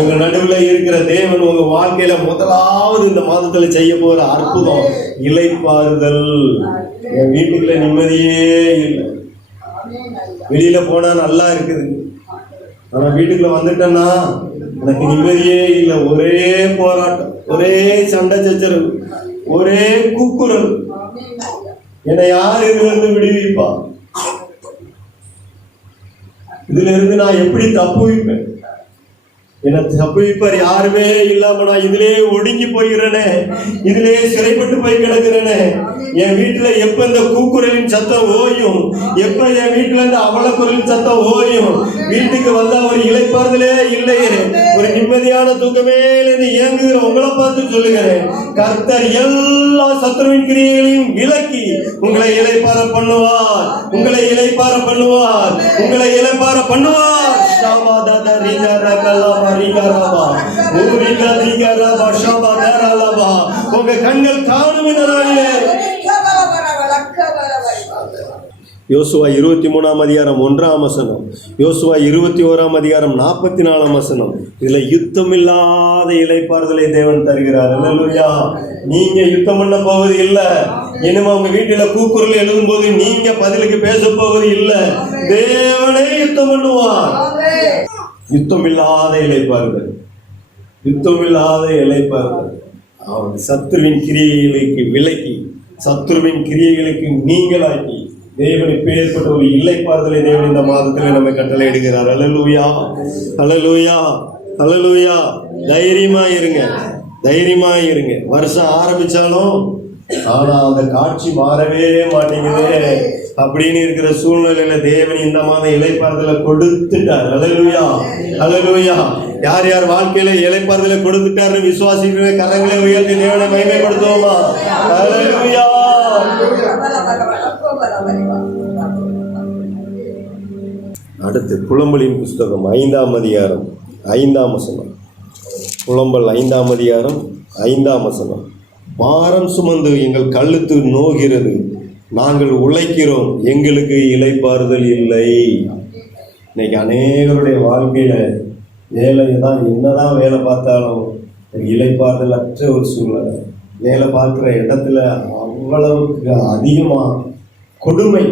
உங்க நடுவில் இருக்கிற தேவன் உங்க வாழ்க்கையில முதலாவது இந்த மாதத்துல செய்ய போற அற்புதம் இளைப்பாறுதல். என் வீட்டுக்குள்ள நிம்மதியே இல்லை. வெளியில போனா நல்லா இருக்குது, ஆனா வீட்டுக்குள்ள வந்துட்டேன்னா எனக்கு நிம்மதியே இல்லை. ஒரே போராட்டம், ஒரே சண்டை சச்சரவு, ஒரே கூக்குரல். என்னை யார் இதுல இருந்து விடுவிப்பா? இதுல இருந்து நான் எப்படி தப்புவிப்பேன்? என்னை தப்புவிப்பார் யாருமே இல்லாம நான் இதிலே ஒடுங்கி போகிறேனே, இதிலே சிறைப்பட்டு போய் கிடக்கிறேனே. என் வீட்டுல எப்ப இந்த கூக்குரலின் சத்தம் ஓயும், எப்ப என் வீட்டுல இந்த அவலக்குரலின் சத்தம் ஓயும், வீட்டுக்கு வந்தா ஒரு இளைப்பாறுதலே இல்லையே, ஒரு நிம்மதியான தூக்கமே இல்லைன்னு இயங்குகிற உங்களை பார்த்து சொல்லுகிறேன், கர்த்தர் எல்லா சத்துருவின் கிரியைகளையும் விலக்கி உங்களை இளைப்பாற பண்ணுவார், உங்களை இளைப்பாற பண்ணுவார், உங்களை இளைப்பாற பண்ணுவார். உங்க கண்கள் காணும் இந்த நாளிலே. யோசுவா 23ஆம் அதிகாரம் 1ஆம் வசனம், யோசுவா 21ஆம் அதிகாரம் 44ஆம் வசனம். இதுல யுத்தம் இல்லாத இளைப்பாறுதலை தேவன் தருகிறார். அல்லேலூயா. நீங்க யுத்தம் பண்ண போவது இல்ல. இனிமே உங்க வீட்டுல கூக்குரல் எழுதும் போது நீங்க பதிலுக்கு பேச போவது இல்ல. தேவனே யுத்தம் பண்ணுவார். யுத்தம் இல்லாத இளைப்பாறுதல், யுத்தம் இல்லாத இளைப்பாறுதல். அவன் சத்துருவின் கிரியைகளுக்கு விலக்கி, சத்துருவின் கிரியைகளுக்கு நீங்களாக்கி தேவன் இப்பேற்பட்ட ஒரு இளைப்பாறுதலை தேவன் இந்த மாதத்தில் நம்ம கட்டளை இடுகிறார். அல்லேலூயா, அல்லேலூயா, அல்லேலூயா. தைரியமா இருங்க, தைரியமா இருங்க. வருஷம் ஆரம்பிச்சாலும் ஆனா அந்த காட்சி மாறவே மாட்டேங்குது அப்படின்னு இருக்கிற சூழ்நிலையில தேவன் இந்த மாதம் இளைப்பாறுதலை கொடுத்துட்டார். அல்லேலூயா, அல்லேலூயா. யார் யார் வாழ்க்கையில இளைப்பாறுதலை கொடுத்துட்டாருன்னு விசுவாசிக்கிற கரங்களை உயர்த்தி தேவனை மகிமைப்படுத்துவோமா? அல்லேலூயா. அடுத்து புலம்பலின் புஸ்தகம் 5ஆம் அதிகாரம் 5ஆம் வசனம். புலம்பல் 5ஆம் அதிகாரம் 5ஆம் வசனம். பாரம் சுமந்து எங்கள் கழுத்து நோகிறது, நாங்கள் உழைக்கிறோம், எங்களுக்கு இளைப்பாறுதல் இல்லை. இன்னைக்கு அநேகருடைய வாழ்க்கையில வேலை தான், என்னதான் வேலை பார்த்தாலும் இளைப்பாறுதல் அற்ற ஒரு சூழ்நிலை. வேலை பார்க்குற இடத்துல அவ்வளவுக்கு அதிகமாக கொடுமை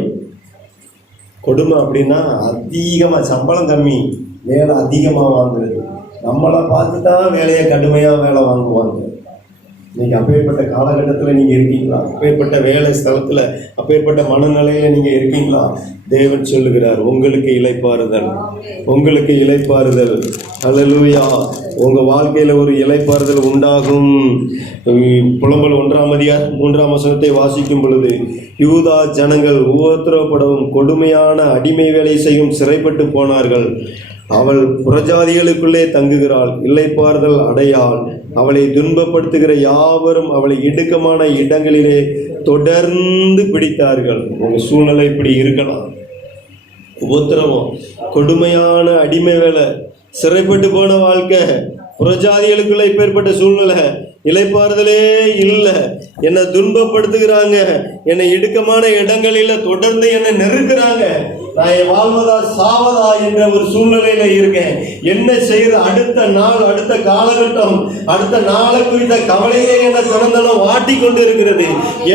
அப்படின்னா அதிகமாக சம்பளம் கம்மி, வேலை அதிகமாக வாங்குறது. நம்மளை பார்த்து தான் வேலையை கடுமையாக வேலை வாங்குவாங்க. இன்னைக்கு அப்பேற்பட்ட காலகட்டத்தில் நீங்கள் இருக்கீங்களா? அப்பேற்பட்ட வேலை ஸ்தலத்தில் அப்பேற்பட்ட மனநிலையில் நீங்கள் இருக்கீங்களா? தேவன் சொல்லுகிறார், உங்களுக்கு இளைப்பாறுதல், உங்களுக்கு இளைப்பாறுதல். அல்லேலூயா. உங்கள் வாழ்க்கையில் ஒரு இளைப்பாறுதல் உண்டாகும். புலம்பல் 1ஆம் அதிகாரம் 3ஆம் வசனத்தை வாசிக்கும் பொழுது, யூதா ஜனங்கள் உபத்திரவப்படவும் கொடுமையான அடிமை வேலை செய்யும் சிறைப்பட்டு போனார்கள். அவள் புறஜாதிகளுக்குள்ளே தங்குகிறாள், இளைப்பாறுதல் அடையாள். அவளை துன்பப்படுத்துகிற யாவரும் அவளை இடுக்கமான இடங்களிலே தொடர்ந்து பிடித்தார்கள். உங்க சூழ்நிலை இப்படி இருக்கலாம். உபத்திரவம், கொடுமையான அடிமை வேலை, சிறைப்பட்டு போன வாழ்க்கை, புறஜாதிகளுக்குள்ள இப்பேற்பட்ட சூழ்நிலை, இளைப்பாறுதலே இல்லை. என்னை துன்பப்படுத்துகிறாங்க, என்னை இடுக்கமான இடங்களில தொடர்ந்து என்னை நெருக்கிறாங்க, நான் வாழ்வதா சாவதா என்ற ஒரு சூழ்நிலையில இருக்கேன். என்ன செய்யற? அடுத்த நாள், அடுத்த காலகட்டம், அடுத்த நாளை குறித்த கவலையே என்ன தினந்தனம் வாட்டி கொண்டு இருக்கிறது.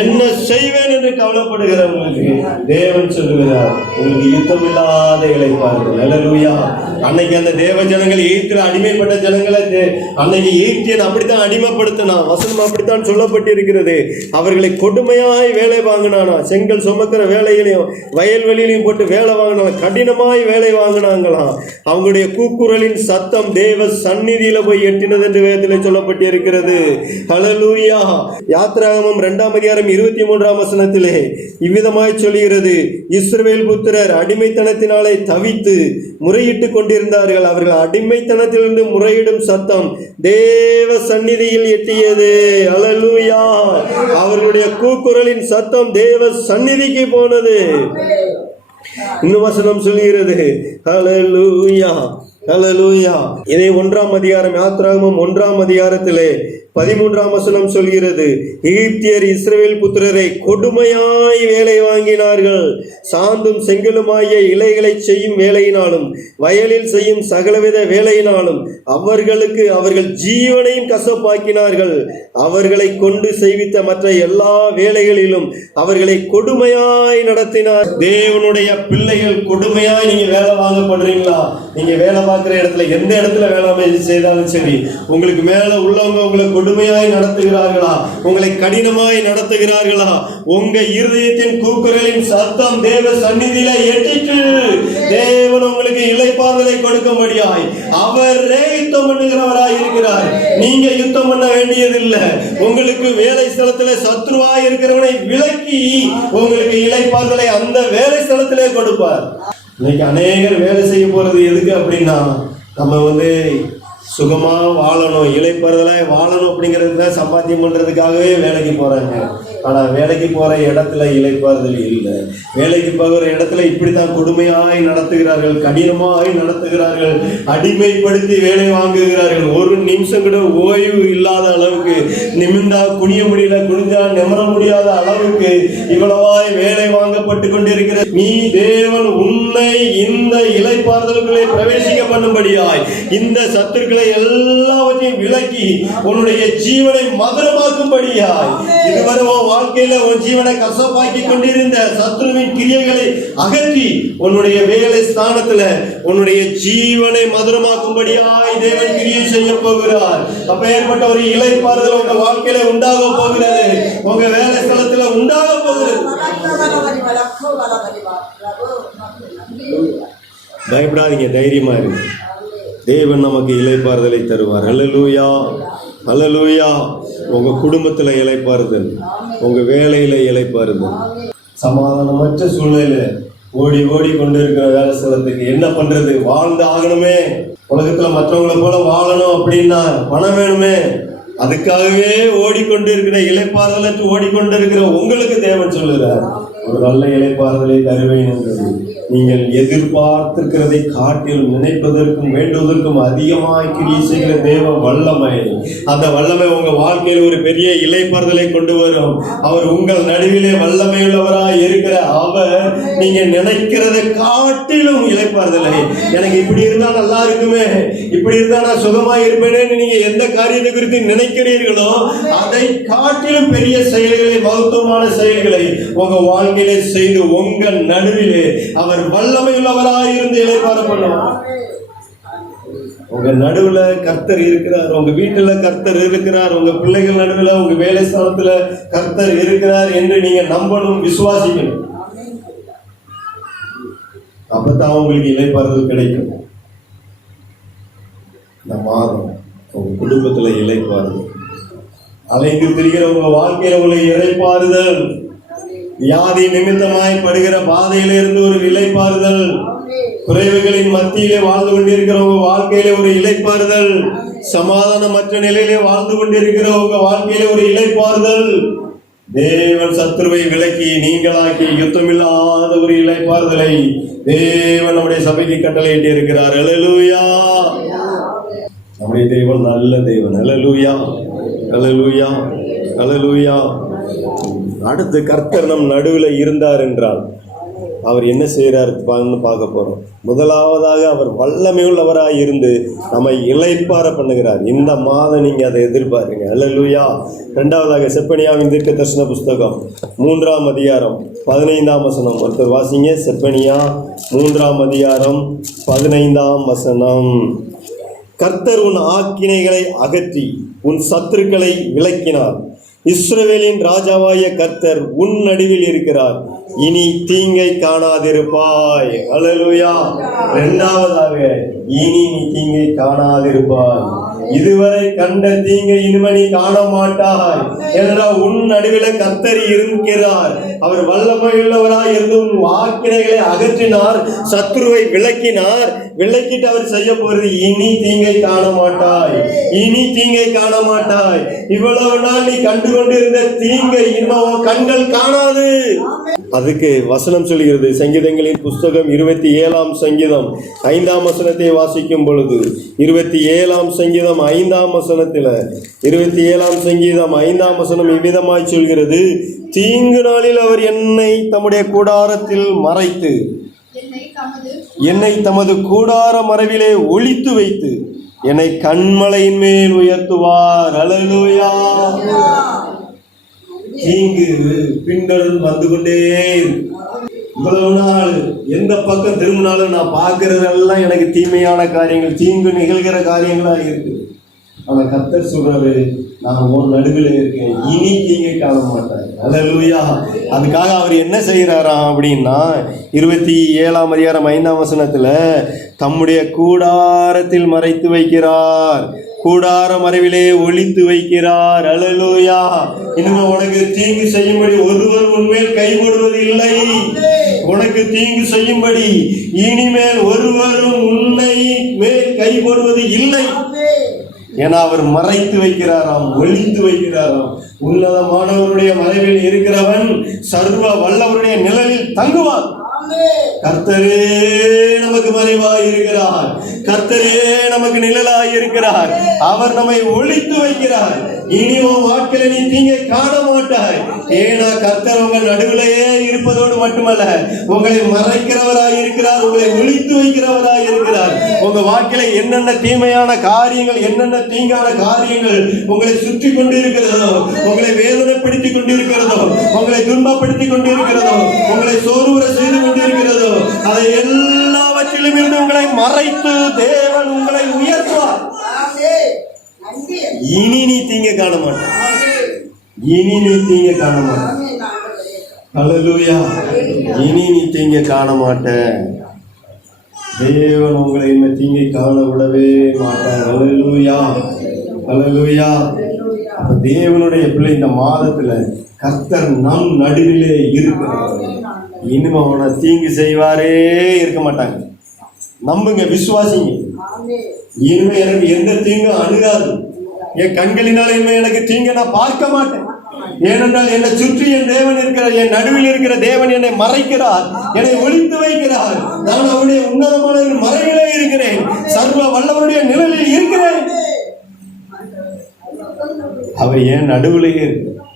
என்ன செய்வேன் என்று கவலைப்படுகிறவங்களுக்கு தேவன் சொல்லுகிறார், உங்களுக்கு யுத்தம் இல்லாத இளைப்பாறுதல். அல்லேலூயா. அன்னைக்கு அந்த தேவ ஜனங்கள் எகிப்தில் அடிமைப்பட்ட ஜனங்களை அன்னைக்கு எகிப்தியன் அப்படித்தான் அடிமைப்படுத்தினான். வசனம் அப்படித்தான் சொல்லப்பட்டிருக்கிறது. அவர்களை கொடுமையாய் வேலை வாங்கினானா, செங்கல் சுமக்கிற வேலையிலையும் வயல்வெளியிலையும் போட்டு வேலை வாங்கினாங்க, கடினமாய் வேலை வாங்கினாங்களாம். அவங்களுடைய கூக்குரலின் சத்தம் தேவ சந்நிதியில போய் எட்டினது என்று வேதத்தில் சொல்லப்பட்டிருக்கிறது. ஹல்லேலூயா. யாத்திராகமம் 2ஆம் அதிகாரம் 23ஆம் வசனத்திலே இவ்விதமாய் சொல்கிறது, இஸ்ரவேல் புத்திரர் அடிமைத்தனத்தினாலே தவித்து முறையிட்டு கொண்டிருந்தார்கள். அவர்கள் அடிமைத்தனத்திலிருந்து முறையிடும் சத்தம் தேவ சந்நிதியில் எட்டியது. ஹல்லேலூயா. அவர்களுடைய கூக்குரலின் சத்தம் தேவ சந்நிதிக்கு போனது. இன்னும் வசனம் சொல்கிறது, ஹல்லேலூயா. ஹல்லேலூயா. இதே 1ஆம் அதிகாரம் யாத்திராகமம் 1ஆம் அதிகாரத்திலே 13ஆம் வசனம் சொல்கிறது, எகிப்தியர் இஸ்ரவேல் புத்திரரை கொடுமையாய் வேலை வாங்கினார்கள். சாந்தும் செங்கலுமாகிய இலைகளை செய்யும் வேலையினாலும் வயலில் செய்யும் சகலவித வேலையினாலும் அவர்கள் ஜீவனையும் கசப்பாக்கினார்கள். அவர்களை கொண்டு செய்வித்த மற்ற எல்லா வேலைகளிலும் அவர்களை கொடுமையாய் நடத்தினார். தேவனுடைய பிள்ளைகள் கொடுமையாய் நீங்க வேலை வாங்கப்படுறீங்களா? நீங்க வேலை பார்க்குற இடத்துல எந்த இடத்துல வேலை செய்தாலும் சரி, உங்களுக்கு மேல உள்ளவங்க உங்களை கொடுமையாய் நடத்துகிறார்களா? உங்களை கடினமாய் நடத்துகிறார்களா? உங்க இருதயத்தின் கூக்குரலின் சத்தம் தேவ சந்நிதியில எட்டிட்டு தேவன் உங்களுக்கு இளைப்பாறுதலை கொடுக்கும்படியாய் அவரே யுத்தம் பண்ணுகிறவராய் இருக்கிறார். நீங்க யுத்தம் பண்ண வேண்டியதில்லை. உங்களுக்கு வேலை ஸ்தலத்துல சத்ருவாய் இருக்கிறவனை விலக்கி உங்களுக்கு இளைப்பாறுதலை அந்த வேலை ஸ்தலத்திலே கொடுப்பார். இன்னைக்கு அநேகர் வேலை செய்ய போறது எதுக்கு அப்படின்னா, நம்ம சுகமா வாழணும், இளைப்பாறுதலாய் வாழணும் அப்படிங்கிறது தான் சம்பாத்தியம் பண்றதுக்காகவே வேலைக்கு போறாங்க. ஆனா வேலைக்கு போற இடத்துல இளைப்பாறுதல் இல்லை. வேலைக்கு போகிற இடத்துல இப்படித்தான் கொடுமையாய் நடத்துகிறார்கள், கடினமாய் நடத்துகிறார்கள், அடிமைப்படுத்தி வேலை வாங்குகிறார்கள். ஒரு நிமிஷம் கூட ஓய்வு இல்லாத அளவுக்கு, நிமிர்ந்தா குனிய முடியல, குனிஞ்சா நிமிர முடியாத அளவுக்கு இவ்வளவாய் வேலை வாங்கப்பட்டு கொண்டிருக்கிற நீ, தேவன் உன்னை இந்த இளைப்பாறுதலுக்குள்ளே பிரவேசிக்க பண்ணும்படியாய் இந்த சத்துருக்களை எல்லாவற்றையும் விலக்கி உன்னுடைய ஜீவனை மதுரமாக்கும்படியாய், இதுவரை வாழ்க்கையில உன் ஜீவனை கசப்பாக்கி கொண்டிருந்த சத்ருவின் கிரியைகளை அகற்றி உன்னுடைய வேலை ஸ்தானத்துல உன்னுடைய ஜீவனை மதுரமாக்கும்படியாய் தேவன் கிரியை செய்ய போகிறார். அப்ப ஏற்பட்ட ஒரு இளைப்பாறுதல் உங்க வாழ்க்கையில உண்டாக போகிறது, உங்க வேலை ஸ்தலத்துல உண்டாக போகிறது. பயப்படாதீங்க, தைரியமா இருக்கு. தேவன் நமக்கு இளைப்பாறுதலை தருவார். ஹல்லேலூயா, ஹல்லேலூயா. உங்க குடும்பத்துல இளைப்பாறுதல், உங்க வேலையில இளைப்பாறுதல். சமாதானமற்ற சூழ்நிலையில ஓடி ஓடி கொண்டு இருக்கிற வேலை ஸ்தலத்துக்கு என்ன பண்றது? வாழ்ந்து ஆகணுமே. உலகத்துல மற்றவங்களை போல வாழணும் அப்படின்னா பணம் வேணுமே. அதுக்காகவே ஓடிக்கொண்டு இருக்கிற இளைப்பாறுதலற்று ஓடிக்கொண்டு இருக்கிற உங்களுக்கு தேவன் சொல்லுகிறார், ஒரு நல்ல இளைப்பாறுதலை தருவேன் என்றது. நீங்கள் எதிர்பார்த்திருக்கிறதை காட்டிலும் நினைப்பதற்கும் வேண்டுவதற்கும் அதிகமாய் கிரியை செய்கிற தேவ வல்லமை, அந்த வல்லமை உங்க வாழ்க்கையில் ஒரு பெரிய இளைப்பாறுதலை கொண்டு வரும். அவர் உங்கள் நடுவிலே வல்லமை உள்ளவராய் இருக்கிற அவர் நீங்க நினைக்கிறதை காட்டிலும் இளைப்பாறுதலை, எனக்கு இப்படி இருந்தா நல்லா இருக்குமே, இப்படி இருந்தா நான் சுகமாய் இருப்பேனேன்னு நீங்க எந்த காரியத்தை குறித்து நினைக்கிறீர்களோ அதை காட்டிலும் பெரிய செயல்களை, மகத்துவமான செயல்களை உங்க வாழ்க்கையிலே செய்து உங்க நடுவிலே அவர் வல்லமை உள்ளவராய் இருந்து இளைப்பாற பண்ணுவார். உங்க நடுவுல கர்த்தர் இருக்கிறார், உங்க வீட்டுல கர்த்தர் இருக்கிறார், உங்க பிள்ளைகள் நடுவுல, உங்க வேலை ஸ்தானத்துல கர்த்தர் இருக்கிறார் என்று நீங்க நம்பணும், விசுவாசிக்கணும். அப்பதான் உங்களுக்கு இளைப்பாறுதல் கிடைக்கும். இந்த மாதம் உங்க குடும்பத்துல இளைப்பாறுதல், அலைந்து திரிகிற உங்க வாழ்க்கையில உள்ள இளைப்பாறுதல், வியாதி நிமித்தமாய் படுகிற பாதையிலிருந்து ஒரு இளைப்பாறுதல், குறைவுகளின் மத்தியிலே வாழ்ந்து கொண்டிருக்கிற உங்க வாழ்க்கையில ஒரு இளைப்பாறுதல், சமாதானமற்ற நிலையிலே வாழ்ந்து கொண்டிருக்கிற உங்க வாழ்க்கையில ஒரு இளைப்பாறுதல், தேவன் சத்துருவை விலக்கி நீங்களாக்கி யுத்தமில்லாத ஒரு இளைப்பாறுதலை தேவன் நம்முடைய சபைக்கு கட்டளையிட்டு இருக்கிறார். ஹல்லேலூயா. நம்முடைய தேவன் நல்ல தேவன். ஹல்லேலூயா, ஹல்லேலூயா, ஹல்லேலூயா. அடுத்து கர்த்தர் நம் நடுவில் இருந்தார் என்றால் அவர் என்ன செய்கிறார் பார்க்க போறோம். முதலாவதாக அவர் வல்லமை உள்ளவராய் இருந்து நம்மை இளைப்பாற பண்ணுகிறார். இந்த மாதம் நீங்க அதை எதிர்பார்க்குங்க. ஹல்லேலூயா. இரண்டாவதாக செப்பனியாவின் தீர்க்க தரிசன புஸ்தகம் 3ஆம் அதிகாரம் 15ஆம் வசனம். ஒருத்தர் வாசிங்க. செப்பனியா 3ஆம் அதிகாரம் 15ஆம் வசனம். கர்த்தர் உன் ஆக்கினைகளை அகற்றி உன் சத்துருக்களை விலக்கினார். இஸ்ரவேலின் ராஜாவாய கர்த்தர் உன் நடுவில் இருக்கிறார், இனி தீங்கை காணாதிருப்பாய். ஹல்லேலூயா. இரண்டாவதாக, இனி நீ தீங்கை காணாதிருப்பாய். இதுவரை கண்ட தீங்கை இனிமே நீ காண மாட்டாய் என்றால் உன் நடுவில் கர்த்தர் இருக்கிறார். அவர் வல்லமையுள்ளவராய் இருந்து உன் ஆக்கினைகளை அகற்றினார், சத்துருவை விலக்கினார். விலக்கிட்டு அவர் செய்ய போறது, இனி தீங்கை காண மாட்டாய், இனி தீங்கை காண மாட்டாய். இவ்வளவு நாள் நீ கண்டு கொண்டிருந்த தீங்கை இன்னும் கண்கள் காணாது. அதுக்கு வசனம் சொல்கிறது, சங்கீதங்களின் புஸ்தகம் 27ஆம் சங்கீதம் 5ஆம் வசனத்தை வாசிக்கும் பொழுது 27ஆம் சங்கீதம் 5ஆம் வசனத்தில் 27ஆம் சங்கீதம் 5ஆம் வசனம் இவ்விதமாய் சொல்கிறது, தீங்கு நாளில் அவர் என்னை தம்முடைய கூடாரத்தில் மறைத்து என்னை தமது கூடார மறைவிலே ஒளித்து வைத்து என்னை கண்மலையின் மேல் உயர்த்துவார். அல்லேலூயா. தீங்கு பின்தொடர்ந்து வந்து கொண்டே இவ்வளவு நாள் எந்த பக்கம் திரும்பினாலும் நான் பார்க்கறதெல்லாம் எனக்கு தீமையான காரியங்கள், தீங்கு நிகழ்கிற காரியங்களா இருக்கு. ஆனா கர்த்தர் சொல்றாரு, நான் உன் நடுவில் இருக்கேன், இனி தீங்கை காண மாட்டார். அல்லேலூயா. அதுக்காக அவர் என்ன செய்யறாராம் அப்படின்னா 27ஆம் அதிகாரம் 5ஆம் வசனத்துல தம்முடைய கூடாரத்தில் மறைத்து வைக்கிறார், கூடார மறைவிலே ஒளித்து வைக்கிறார். அல்லேலூயா. இனிமே உனக்கு தீங்கு செய்யும்படி ஒருவர் உன்மேல் கைவிடுவது இல்லை. உனக்கு தீங்கு செய்யும்படி இனிமேல் ஒருவரும் உன்னை மேல் கைவிடுவது இல்லை. ஏன்னா அவர் மறைத்து வைக்கிறாராம், ஒளித்து வைக்கிறாராம். உன்னதமானவருடைய மறைவில் இருக்கிறவன் சர்வ வல்லவருடைய நிழலில் தங்குவார். கர்த்தரே நமக்கு மறைவாய் இருக்கிறார், கர்த்தரே நமக்கு நிழலாய் இருக்கிறார். அவர் நம்மை ஒளித்து வைக்கிறார். இனி உன் வாழ்க்கையில நீ தீங்கை காண மாட்டாய். ஏன்னா கர்த்தர் உங்கள் நடுவிலேயே இருப்பதோடு மட்டுமல்ல, உங்களை மறைக்கிறவராய் இருக்கிறார், உங்களை ஒளித்து வைக்கிறவராய் இருக்கிறார். உங்க வாழ்க்கையில என்னென்ன தீமையான காரியங்கள், என்னென்ன தீங்கான காரியங்கள் உங்களை சுற்றி கொண்டு இருக்கிறதோ, உங்களை வேதனைப்படுத்திக் கொண்டிருக்கிறதோ, உங்களை துன்பப்படுத்திக் கொண்டிருக்கிறதோ, உங்களை சோர்வுற செய்து கொண்டிருக்கிறதோ, அதை எல்லாவற்றிலும் இருந்து உங்களை மறைத்து தேவன் உங்களை உயர்த்துவார். இனி நீ தீங்க காண மாட்டாய், இனி நீ தீங்க காண மாட்டாய். அல்லேலூயா. இனி நீ தீங்க காண மாட்ட. தேவன் உங்களை இந்த தீங்கை காண விடவே மாட்டார். அல்லேலூயா. அல்லேலூயா. தேவனுடைய பிள்ளை இந்த மாதத்துல கர்த்தர் நம் நடுவிலே இருக்கிறார். இனிமே அவனை தீங்கு செய்வாரே இருக்க மாட்டாங்க. நம்புங்க, விசுவாசிங்க. இனிமே எனக்கு எந்த தீங்கும் அணுகாது. என் கண்களினால இனிமே எனக்கு தீங்க நான் பார்க்க மாட்டேன். ஏனென்றால் என்னை சுற்றி என் தேவன் இருக்கிறார், என் நடுவில் இருக்கிற தேவன் என்னை மறைக்கிறார், என்னை ஒளித்து வைக்கிறார். நான் அவருடைய உன்னதமான மறைவிலே இருக்கிறேன், சர்வ வல்லவருடைய நிழலில் இருக்கிறேன். அவர் ஏன் நடுவிலேயே இருக்கிறார்.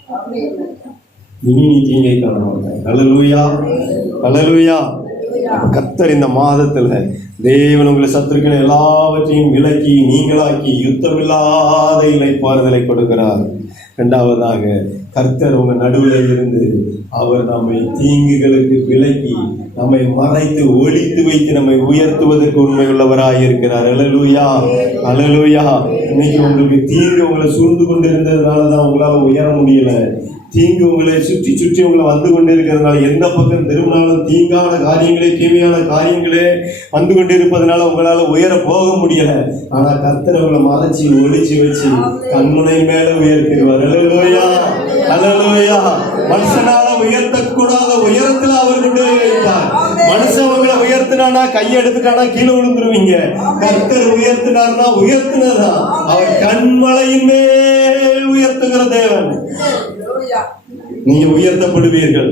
இனி நீ தீங்கை காண மாட்டாய். அல்லேலூயா. அல்லேலூயா. கர்த்தர் இந்த மாதத்துல தேவன் உங்களை சத்துருக்களை எல்லாவற்றையும் விலக்கி நீங்களாக்கி யுத்தமில்லாத இளைப்பாறுதலை கொடுக்கிறார். இரண்டாவதாக கர்த்தர் உங்க நடுவில் இருந்து அவர் நம்மை தீங்குகளுக்கு விலக்கி நம்மை மறைத்து ஒளித்து வைத்து நம்மை உயர்த்துவதற்கு உண்மை உள்ளவராய் இருக்கிறார். அல்லேலூயா. அல்லேலூயா. இன்னைக்கு உங்களுக்கு தீங்கு உங்களை சூழ்ந்து கொண்டு இருந்ததுனாலதான் உங்களால உயர முடியல. தீங்கு உங்களை சுற்றி சுற்றி உங்களை வந்து கொண்டு இருக்கிறதுனால, எந்த பக்கம் திரும்பினாலும் தீங்கான காரியங்களே, தீமையான காரியங்களே வந்து கொண்டு இருப்பதனால உங்களால உயர போக முடியல. ஆனா கர்த்தர் உங்களை மறைச்சி ஒளிச்சு வச்சு கண்முனை மேல உயர்த்திடுவார். அல்லேலூயா. அல்லேலூயா. மனுஷனால உயர்த்தக்கூடாத உயரத்துல அவர் கொண்டு வைத்தார். மனுஷன் உங்களை உயர்த்தினா கையெடுத்துட்டானா கீழே விழுந்துருவீங்க. கர்த்தர் உயர்த்தினார்னா உயர்த்தினதா. அவர் கண்மலையின் மேல் உயர்த்துகிற தேவன். நீங்க உயர்த்தப்படுவீர்கள்.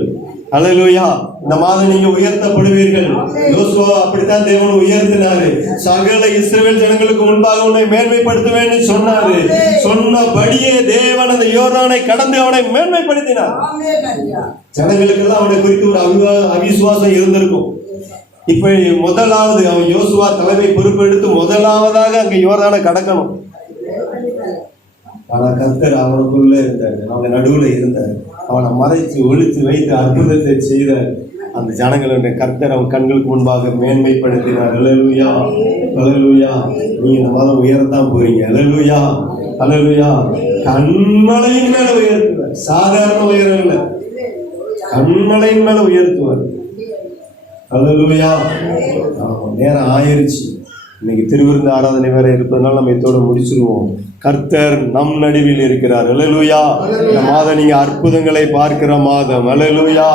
அல்லேலூயா. இந்த மாதம் நீங்க உயர்த்தப்படுவீர்கள். யோசுவா அப்படித்தான் தேவன் உயர்த்தினாரு. சகல இஸ்ரவேல் ஜனங்களுக்கு முன்பாக உன்னை மேன்மைப்படுத்துவேன்னு சொன்னாரு. சொன்னபடியே தேவன் அந்த யோர்தானை கடந்து அவனை மேன்மைப்படுத்தினார். ஜனங்களுக்கெல்லாம் அவனை குறித்து ஒரு அவிசுவாசம் இருந்திருக்கும். இப்ப முதலாவது அவன் யோசுவா தலைமை பொறுப்பெடுத்து முதலாவதாக அங்க யோர்தானை கடக்கணும். ஆனா கர்த்தர் அவனுக்குள்ள இருந்தார், அவன் நடுவுல இருந்தார். அவனை மறைச்சு ஒளித்து வைத்து அற்புதத்தை செய்த அந்த ஜனங்களுடைய கர்த்தர் அவன் கண்களுக்கு முன்பாக மேன்மைப்படுத்தினார். அல்லேலூயா. அல்லேலூயா. நீங்க இந்த மாதம் உயரத்தான் போறீங்க. அல்லேலூயா. அல்லேலூயா. கண்மலையின் மேல உயர்த்துவார். சாதாரண உயரம் இல்லை, கண்மலையின் மேல உயர்த்துவார். அல்லேலூயா. நேரம் ஆயிருச்சு. இன்னைக்கு திருவிருந்து ஆராதனை வேற இருப்பதனால நம்ம இதோட முடிச்சிருவோம். கர்த்தர் நம் நடுவில் இருக்கிறார். அல்லேலூயா. இந்த மாதம் நீங்க அற்புதங்களை பார்க்கிற மாதம். அல்லேலூயா.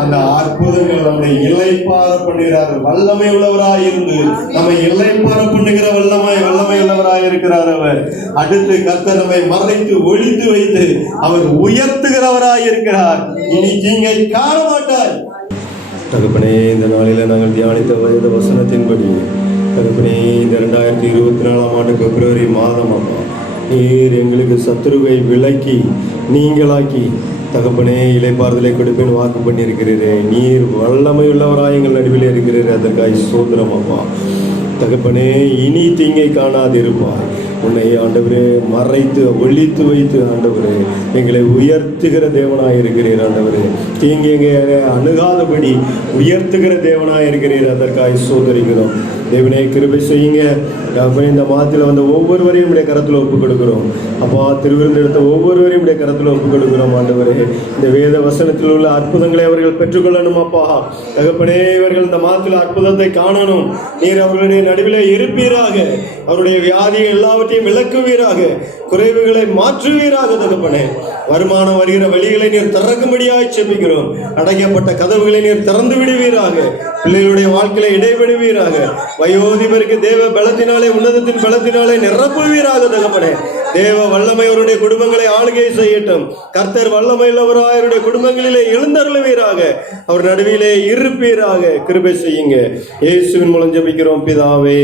அந்த அற்புதங்கள் நம்மை இளைப்பாற பண்ணுகிறார். வல்லமை உள்ளவராய் இருந்து நம்மை இளைப்பாற பண்ணுகிற வல்லமை உள்ளவராய் இருக்கிறவர் அவர். அடுத்து கர்த்தர் நம்மை மறைத்து ஒளித்து வைத்து அவர் உயர்த்துகிறவராய் இருக்கிறார். இனி தீங்கை காண மாட்டார். தகப்பனே, இந்த நாளில நாங்கள் தியானித்த வேத வசனத்தின்படி தகப்பனே, இந்த 2024 பிப்ரவரி மாதம் அப்பா, நீர் எங்களுக்கு சத்துருவை விலக்கி நீங்களாக்கி தகப்பனே இளைப்பாறுதலை கொடுப்பேன் வாக்கு பண்ணியிருக்கிறீரே. நீர் வல்லமையுள்ளவராய் எங்கள் நடுவில் இருக்கிறீர். அதற்காக ஸ்தோத்திரம் அப்பா. தகப்பனே, இனி தீங்கை காணாதிருப்பார். உன்னை ஆண்டவரே மறைத்து ஒழித்து வைத்து ஆண்டவரே எங்களை உயர்த்துகிற தேவனாய் இருக்கிறீர். ஆண்டவரே, தீங்கு எங்களை அணுகாதபடி உயர்த்துகிற தேவனாய் இருக்கிறீர். அதற்காக ஸ்தோத்திரிக்கிறோம். தேவனே, கிருபை செய்யுங்க. இந்த மாதத்தில் வந்த ஒவ்வொருவரையும் உடைய கரத்தில் ஒப்புக் கொடுக்கிறோம் அப்பா. திருவிருந்து எடுத்த ஒவ்வொருவரையும் உடைய கரத்தில் ஒப்புக் கொடுக்கிறோம். ஆண்டவரே, இந்த வேத வசனத்தில் உள்ள அற்புதங்களை அவர்கள் பெற்றுக்கொள்ளணும் அப்பா. தகப்பனே, இவர்கள் இந்த மாதத்தில் அற்புதத்தை காணணும். நீர் அவர்களுடைய நடுவிலே இருப்பீராக. அவருடைய வியாதியை எல்லாவற்றையும் விளக்குவீராக. குறைவுகளை மாற்றுவீராக. தகப்பனே, வருமானம் வருகிற வழிகளை நீர் திறக்கும்படியாக செபிக்கிறோம். அடைக்கப்பட்ட கதவுகளை நீர் திறந்து விடுவீராக. பிள்ளைகளுடைய வாழ்க்கையில இடைவிடுவீராக. வயோதிபருக்கு தேவ பலத்தினாலே உன்னதத்தின் பலத்தினாலே நிரப்புவீராக. தகப்பனே, தேவ வல்லமை அவருடைய குடும்பங்களை ஆளுகை செய்யட்டும். கர்த்தர் வல்லமையுள்ளவராய் அவருடைய குடும்பங்களிலே எழுந்தருளுவீராக. அவர் நடுவிலே இருப்பீராக. கிருபை செய்யுங்க. இயேசுவின் மூலம் ஜெபிக்கிறோம் பிதாவே.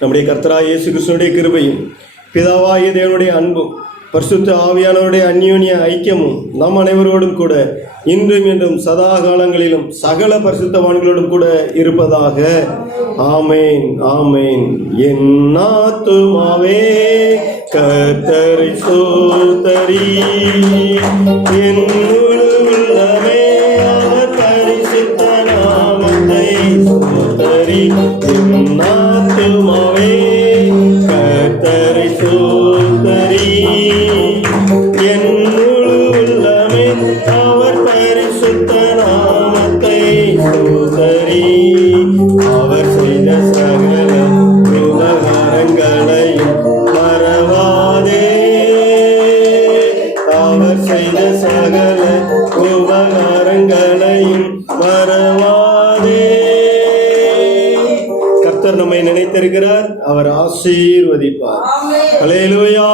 நம்முடைய கர்த்தராய் இயேசு கிறிஸ்துவினுடைய கிருபையும் பிதாவாகிய தேவனுடைய அன்பும் பரிசுத்த ஆவியானவருடைய அந்யோன்ய ஐக்கியமும் நம் அனைவரோடும் கூட இன்றும் என்றும் சதா காலங்களிலும் சகல பரிசுத்தவான்களோடும் கூட இருப்பதாக. ஆமேன், ஆமேன். என் ஆத்துமாவே கர்த்தரை ஸ்தோத்தரி, என் முழு உள்ளமே அவர் பரிசுத்த நாமத்தை ஸ்தோத்தரி. என் ஆத்துமாவே கர்த்தரை ஸ்தோத்தரி, என் முழு உள்ளமே அவர் பரிசுத்த நாமத்தை ஸ்தோத்தரி. அவர் செய்த சகல உபகாரங்களையும் மறவாதே. அவர் செய்த சகல உபகாரங்களையும் மறவாதே. கர்த்தர் நம்மை நினைத்திருக்கிறார். அவர் ஆசீர்வதிப்பார். அல்லேலூயா.